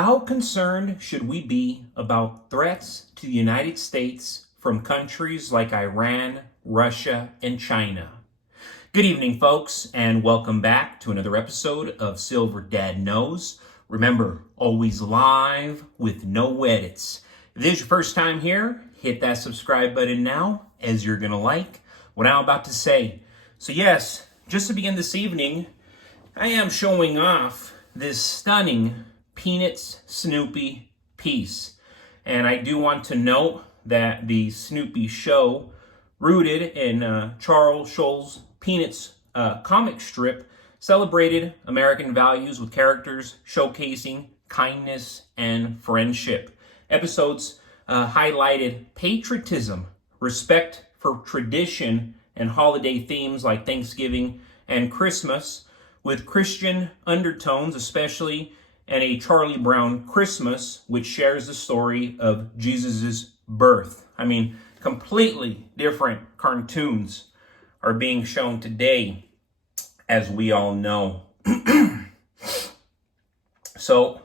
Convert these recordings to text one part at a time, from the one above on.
How concerned should we be about threats to the United States from countries like Iran, Russia, and China? Good evening, folks, and welcome back to another episode of Silver Dad Knows. Remember, always live with no edits. If this is your first time here, hit that subscribe button now, as you're going to like what I'm about to say. So yes, just to begin this evening, I am showing off this stunning Peanuts Snoopy piece. And I do want to note that the Snoopy show, rooted in Charles Schulz's Peanuts comic strip, celebrated American values with characters showcasing kindness and friendship. Episodes highlighted patriotism, respect for tradition, and holiday themes like Thanksgiving and Christmas, with Christian undertones, especially in a Charlie Brown Christmas, which shares the story of Jesus' birth. I mean, completely different cartoons are being shown today, as we all know. So,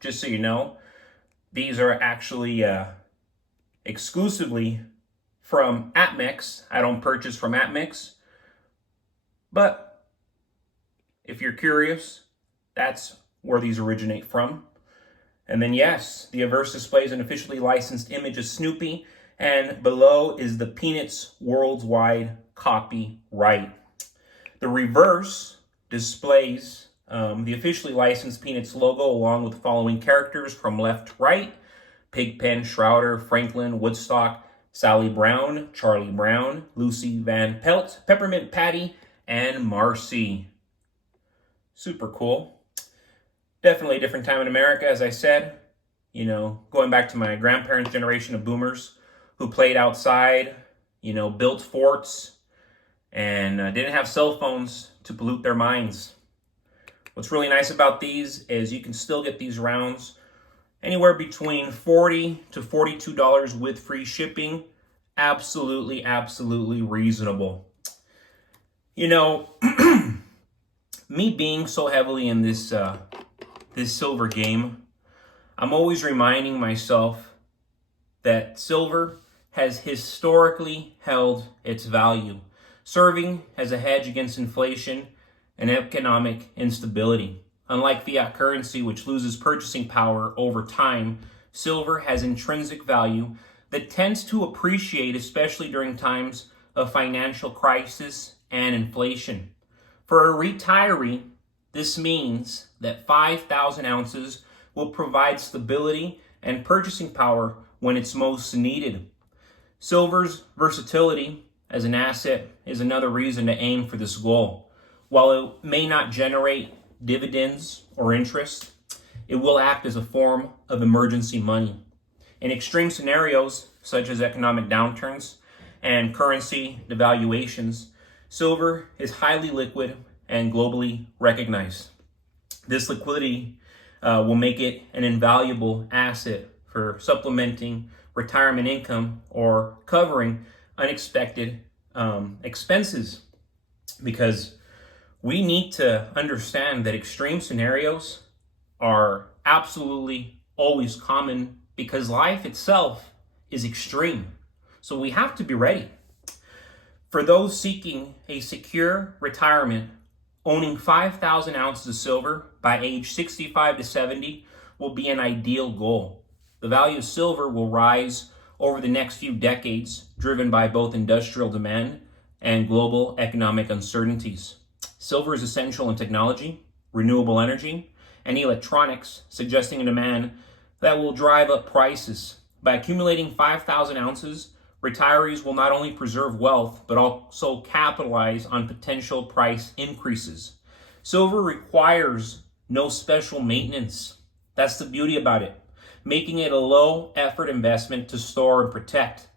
just so you know, these are actually exclusively from AppMix. I don't purchase from AppMix, but if you're curious, that's where these originate from. And then yes, the Averse displays an officially licensed image of Snoopy, and below is the Peanuts worldwide copyright. The reverse displays the officially licensed Peanuts logo along with the following characters from left to right: Pigpen, Shrouder, Franklin, Woodstock, Sally Brown, Charlie Brown, Lucy Van Pelt, Peppermint Patty, and Marcy. Super cool. Definitely a different time in America, as I said. You know, going back to my grandparents' generation of boomers who played outside, you know, built forts, and didn't have cell phones to pollute their minds. What's really nice about these is you can still get these rounds anywhere between $40 to $42 with free shipping. Absolutely, absolutely reasonable. You know, me being so heavily in this silver game, I'm always reminding myself that silver has historically held its value, serving as a hedge against inflation and economic instability. Unlike fiat currency, which loses purchasing power over time, silver has intrinsic value that tends to appreciate, especially during times of financial crisis and inflation. For a retiree, this means that 5,000 ounces will provide stability and purchasing power when it's most needed. Silver's versatility as an asset is another reason to aim for this goal. While it may not generate dividends or interest, it will act as a form of emergency money. In extreme scenarios, such as economic downturns and currency devaluations, silver is highly liquid and globally recognized. This liquidity will make it an invaluable asset for supplementing retirement income or covering unexpected expenses, because we need to understand that extreme scenarios are absolutely always common because life itself is extreme. So we have to be ready. For those seeking a secure retirement, owning 5,000 ounces of silver by age 65 to 70 will be an ideal goal. The value of silver will rise over the next few decades, driven by both industrial demand and global economic uncertainties. Silver is essential in technology, renewable energy, and electronics, suggesting a demand that will drive up prices. By accumulating 5,000 ounces, retirees will not only preserve wealth, but also capitalize on potential price increases. Silver requires no special maintenance. That's the beauty about it, making it a low-effort investment to store and protect.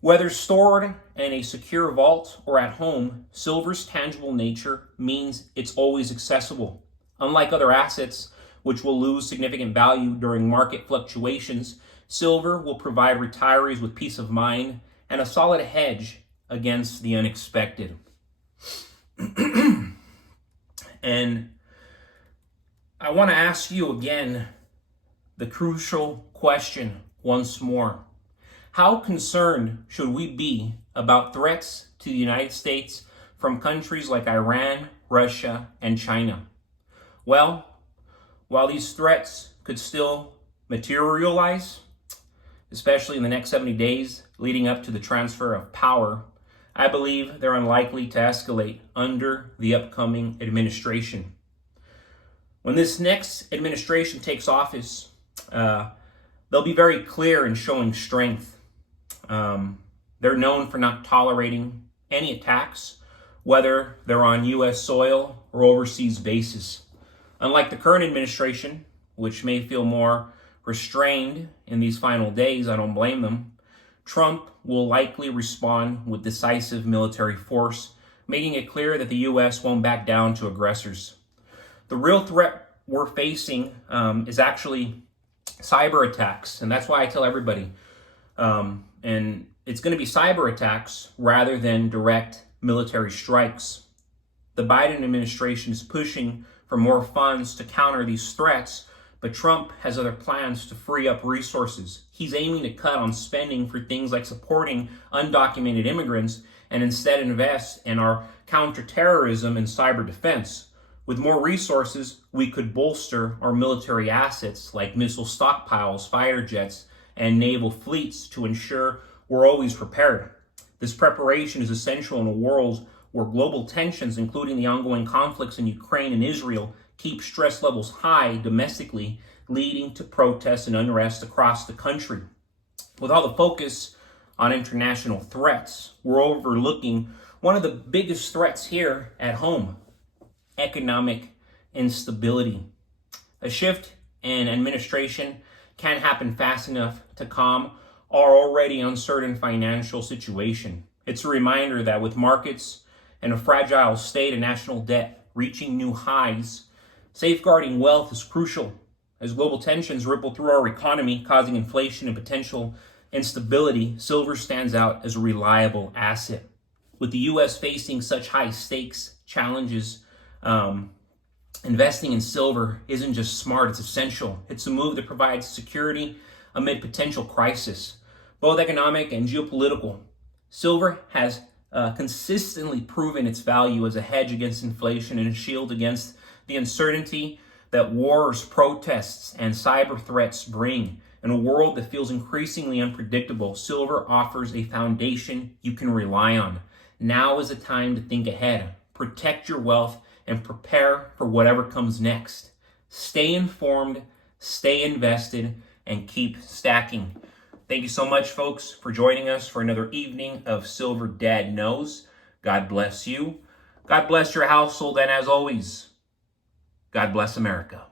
Whether stored in a secure vault or at home, silver's tangible nature means it's always accessible. Unlike other assets, which will lose significant value during market fluctuations, silver will provide retirees with peace of mind and a solid hedge against the unexpected. And I want to ask you again the crucial question once more. How concerned should we be about threats to the United States from countries like Iran, Russia, and China? Well, while these threats could still materialize, especially in the next 70 days leading up to the transfer of power, I believe they're unlikely to escalate under the upcoming administration. When this next administration takes office, they'll be very clear in showing strength. They're known for not tolerating any attacks, whether they're on U.S. soil or overseas bases. Unlike the current administration, which may feel more restrained in these final days, I don't blame them, Trump will likely respond with decisive military force, making it clear that the U.S. won't back down to aggressors. The real threat we're facing is actually cyber attacks, and that's why I tell everybody, and it's going to be cyber attacks rather than direct military strikes. The Biden administration is pushing for more funds to counter these threats, but Trump has other plans to free up resources. He's aiming to cut on spending for things like supporting undocumented immigrants and instead invest in our counterterrorism and cyber defense. With more resources, we could bolster our military assets like missile stockpiles, fighter jets, and naval fleets to ensure we're always prepared. This preparation is essential in a world where global tensions, including the ongoing conflicts in Ukraine and Israel, keep stress levels high domestically, leading to protests and unrest across the country. With all the focus on international threats, we're overlooking one of the biggest threats here at home: economic instability. A shift in administration can't happen fast enough to calm our already uncertain financial situation. It's a reminder that with markets in a fragile state and national debt reaching new highs, safeguarding wealth is crucial. As global tensions ripple through our economy, causing inflation and potential instability, silver stands out as a reliable asset. With the U.S. facing such high stakes challenges, investing in silver isn't just smart, it's essential. It's a move that provides security amid potential crisis, both economic and geopolitical. Silver has consistently proven its value as a hedge against inflation and a shield against the uncertainty that wars, protests, and cyber threats bring. In a world that feels increasingly unpredictable, silver offers a foundation you can rely on. Now is the time to think ahead, protect your wealth, and prepare for whatever comes next. Stay informed, stay invested, and keep stacking. Thank you so much, folks, for joining us for another evening of Silver Dad Knows. God bless you. God bless your household, and as always, God bless America.